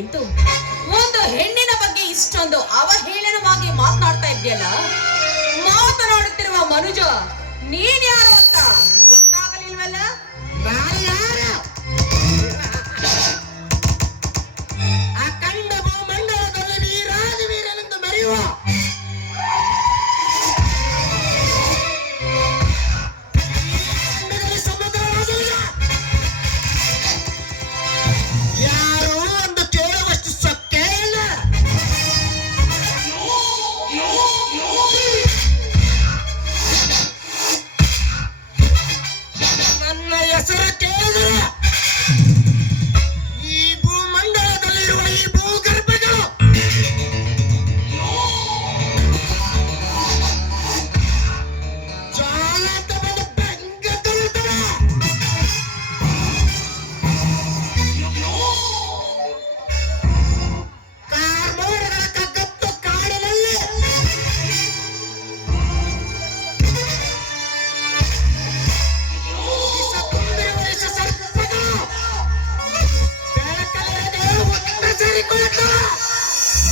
ನಿಂತು ಒಂದು ಹೆಣ್ಣಿನ ಬಗ್ಗೆ ಇಷ್ಟೊಂದು ಅವಹೇಳನವಾಗಿ ಮಾತನಾಡ್ತಾ ಇದೆಯಲ್ಲ ಮಾತನಾಡುತ್ತಿರುವ ಮನುಜ ನೀನ್ ಯಾರು ಅಂತ ಗೊತ್ತಾಗಲಿಲ್ವಲ್ಲ?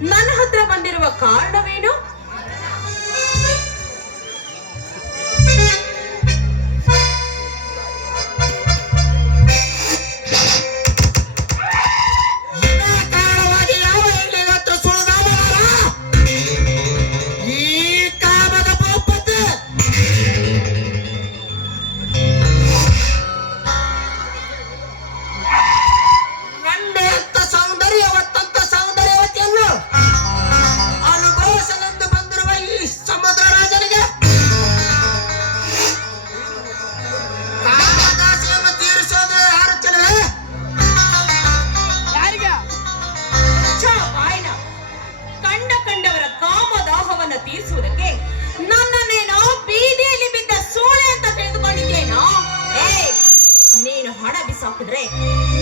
ನನ್ನ ಹತ್ರ ಬಂದಿರುವ ಕಾರಣವೇನು?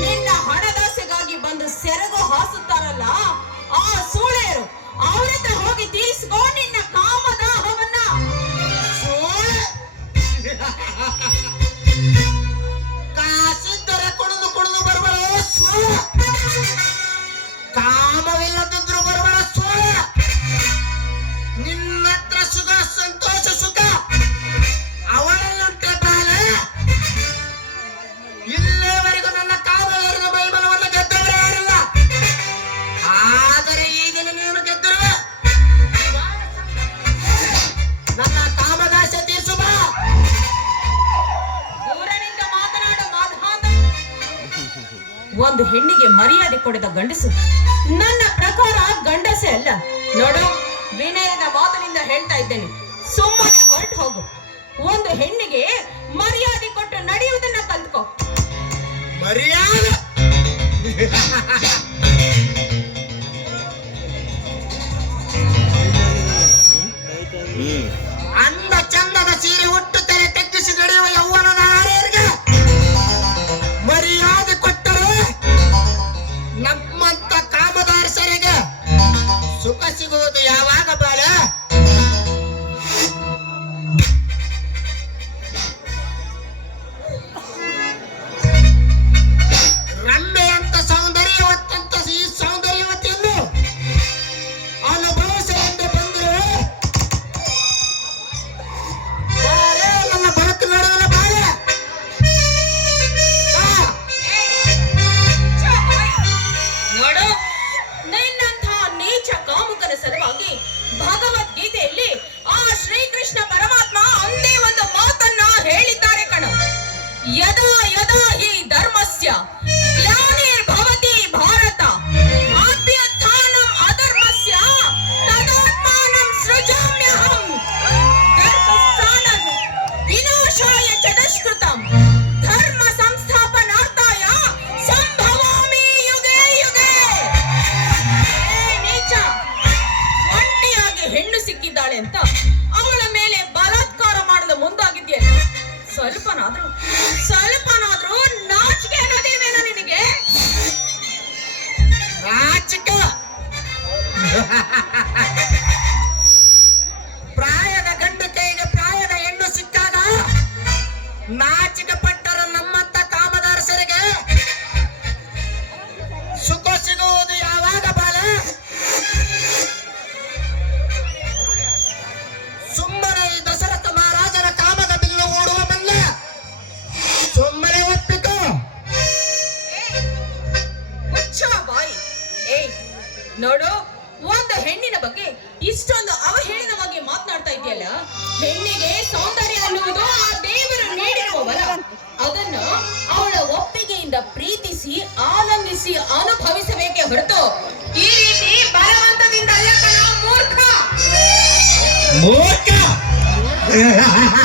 ನಿನ್ನ ಹಣದಾಸೆಗಾಗಿ ಬಂದು ಸೆರಗು ಹಾಸುತ್ತಾರಲ್ಲ ಆ ಸೂಳೆಯರು ಅವರತ್ರ ಹೋಗಿ ತೀರಿಸ್ಕೋ ನಿನ್ನ ಆದರೆ ಈ ನೀನು ಗೆದ್ದಿರುವ. ನನ್ನ ಕಾಮದಾಸೆ ತೀರಿಸು ದೂರನಿಂದ ಮಾತನಾಡು ಒಂದು ಹೆಣ್ಣಿಗೆ ಮರ್ಯಾದೆ ಕೊಡದ ಗಂಡಸು ನನ್ನ ಪ್ರಕಾರ ಗಂಡಸೆ ಅಲ್ಲ. ನೋಡು ವಿನಯದ ಮಾತಿನಿಂದ ಹೇಳ್ತಾ ಇದ್ದೇನೆ. ಸುಮ್ಮನೆ ಹೊರಟು ಹೋಗು. ಒಂದು ಹೆಣ್ಣಿಗೆ ಮರ್ಯಾದೆ ಕೊಟ್ಟು ನಡೆಯುವುದನ್ನ ಕಲ್ತ್ಕೋ. ಮರ್ಯಾದೆ. Só olha pra nada. Só olha yeah.